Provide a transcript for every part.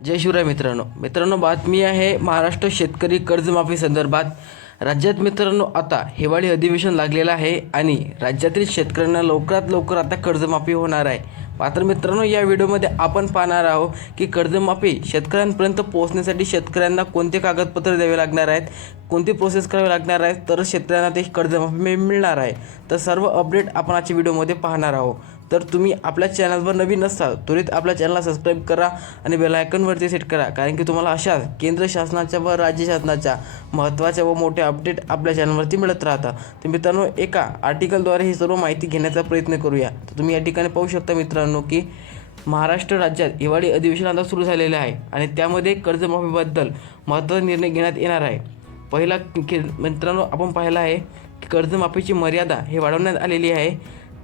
जय शिवराय मित्रांनो. मित्रांनो बातमी आहे महाराष्ट्र शेतकरी कर्जमाफी संदर्भात. राज्यात मित्रांनो आता हिवाळी अधिवेशन लागलेलं आहे आणि राज्यातील शेतकऱ्यांना लवकरात लवकर आता कर्जमाफी होणार आहे. मात्र मित्रांनो या व्हिडिओमध्ये आपण पाहणार आहोत की कर्जमाफी शेतकऱ्यांपर्यंत पोहोचण्यासाठी शेतकऱ्यांना कोणते कागदपत्र द्यावे लागणार आहेत कोणती प्रोसेस करावी लागणार आहे तर शेतकऱ्यांना ते कर्जमाफी मिळणार आहे. तर सर्व अपडेट आपण आजच्या व्हिडिओमध्ये पाहणार आहोत. तर तुम्ही आपल्या चॅनलवर नवीन नसता त्वरित आपल्या चॅनलला सबस्क्राईब करा आणि बेलायकनवरती सेट करा. कारण की तुम्हाला अशा केंद्र शासनाच्या व राज्य शासनाच्या महत्त्वाच्या व मोठ्या अपडेट आपल्या चॅनलवरती मिळत राहतात. तर मित्रांनो एका आर्टिकलद्वारे ही सर्व माहिती घेण्याचा प्रयत्न करूया. तर तुम्ही या ठिकाणी पाहू शकता मित्रांनो की महाराष्ट्र राज्यात हिवाळी अधिवेशन आता सुरू झालेले आहे आणि त्यामध्ये कर्जमाफीबद्दल महत्त्वाचा निर्णय घेण्यात येणार आहे. पहिला मित्रांनो आपण पाहिलं आहे की कर्जमाफीची मर्यादा हे वाढवण्यात आलेली आहे.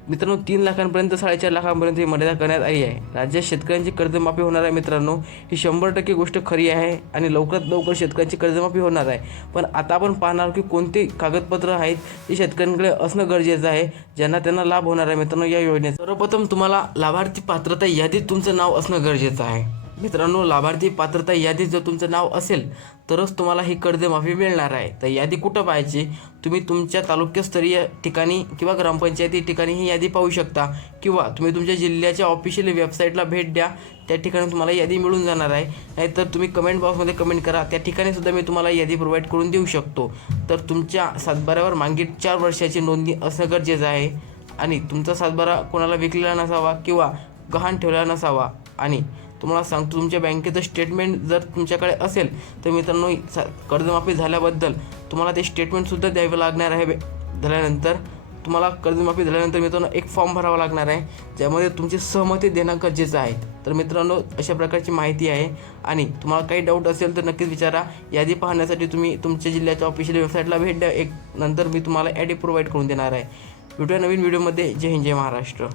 मित्रांनो तीन लाखांपर्यंत साडेचार लाखांपर्यंत ही मर्यादा करण्यात आली आहे. राज्यात शेतकऱ्यांची कर्जमाफी होणार आहे मित्रांनो. ही शंभर टक्के गोष्ट खरी आहे आणि लवकरात लवकर शेतकऱ्यांची कर्जमाफी होणार आहे. पण आता आपण पाहणार की कोणते कागदपत्र आहेत जे शेतकऱ्यांकडे असणं गरजेचं आहे ज्यांना त्यांना लाभ होणार आहे मित्रांनो या योजनेत सर्वप्रथम तुम्हाला लाभार्थी पात्रता यादीत तुमचं नाव असणं गरजेचं आहे. मित्रांनो लाभार्थी पात्रता यादीत जर तुमचं नाव असेल तरच तुम्हाला ही कर्जमाफी मिळणार आहे. तर यादी कुठं पाहायची? तुम्ही तुमच्या तालुक्यस्तरीय ठिकाणी किंवा ग्रामपंचायती ठिकाणी ही यादी पाहू शकता. किंवा तुम्ही तुमच्या जिल्ह्याच्या ऑफिशियल वेबसाईटला भेट द्या. त्या ठिकाणी तुम्हाला यादी मिळून जाणार आहे. नाहीतर तुम्ही कमेंट बॉक्समध्ये कमेंट करा. त्या ठिकाणी सुद्धा मी तुम्हाला यादी प्रोव्हाइड करून देऊ शकतो. तर तुमच्या सातबाऱ्यावर मागील चार वर्षाची नोंदणी असणं गरजेचं आहे. आणि तुमचा सातबारा कोणाला विकलेला नसावा किंवा गहाण ठेवलेला नसावा. आणि तुम्हाला सांगतो तुमच्या बँकेचं स्टेटमेंट जर तुमच्याकडे असेल तर मित्रांनो कर्जमाफी झाल्याबद्दल तुम्हाला ते स्टेटमेंटसुद्धा द्यावे लागणार आहे. झाल्यानंतर तुम्हाला कर्जमाफी झाल्यानंतर मित्रांनो एक फॉर्म भरावा लागणार आहे. ज्यामध्ये तुमची सहमती देणं गरजेचं आहे. तर मित्रांनो अशा प्रकारची माहिती आहे. आणि तुम्हाला काही डाऊट असेल तर नक्कीच विचारा. यादी पाहण्यासाठी तुम्ही तुमच्या जिल्ह्याच्या ऑफिशियल वेबसाईटला भेट द्या. एक नंतर मी तुम्हाला ॲडी प्रोव्हाइड करून देणार आहे. व्हिडिओ नवीन व्हिडिओमध्ये जय हिंद जय महाराष्ट्र.